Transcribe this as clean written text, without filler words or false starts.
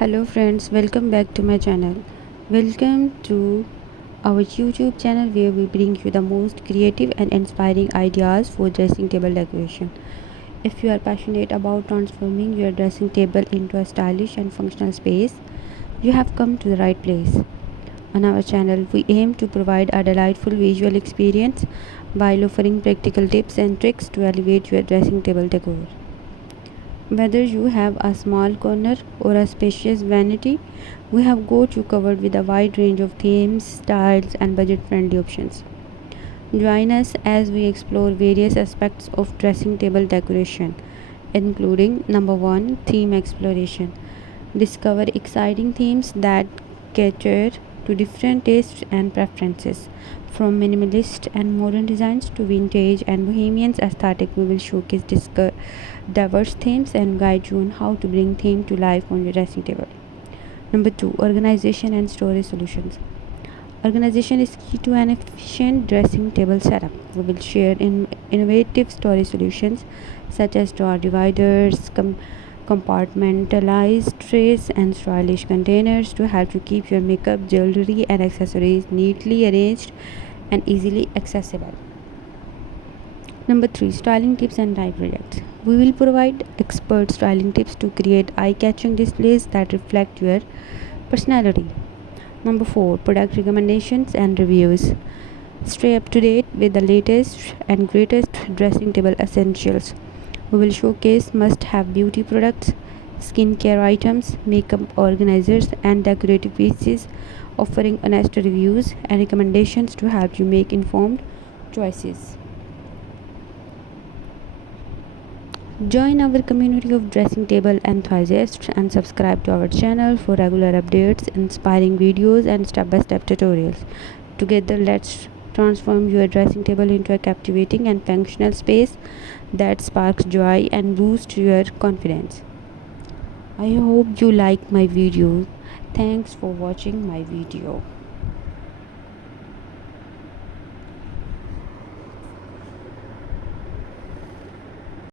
Hello friends, welcome back to my channel. Welcome to our YouTube channel where we bring you the most creative and inspiring ideas for dressing table decoration. If you are passionate about transforming your dressing table into a stylish and functional space, you have come to the right place. On our channel, we aim to provide a delightful visual experience while offering practical tips and tricks to elevate your dressing table decor. Whether you have a small corner or a spacious vanity, we have got you covered with a wide range of themes, styles, and budget friendly options. Join us as we explore various aspects of dressing table decoration, including number 1, theme exploration. Discover exciting themes that cater to different tastes and preferences. From minimalist and modern designs to vintage and bohemian aesthetic, we will showcase diverse themes and guide you on how to bring theme to life on your dressing table. Number 2, organization and storage solutions. Organization is key to an efficient dressing table setup. We will share innovative storage solutions such as drawer dividers, compartmentalized trays, and stylish containers to help you keep your makeup, jewelry, and accessories neatly arranged and easily accessible. Number 3, styling tips and style projects. We will provide expert styling tips to create eye-catching displays that reflect your personality. Number 4, product recommendations and reviews. Stay up to date with the latest and greatest dressing table essentials. We will showcase must-have beauty products, skincare items, makeup organizers, and decorative pieces, offering honest reviews and recommendations to help you make informed choices. Join our community of dressing table enthusiasts and subscribe to our channel for regular updates, inspiring videos, and step-by-step tutorials. Together, let's transform your dressing table into a captivating and functional space that sparks joy and boosts your confidence. I hope you like my video. Thanks for watching my video.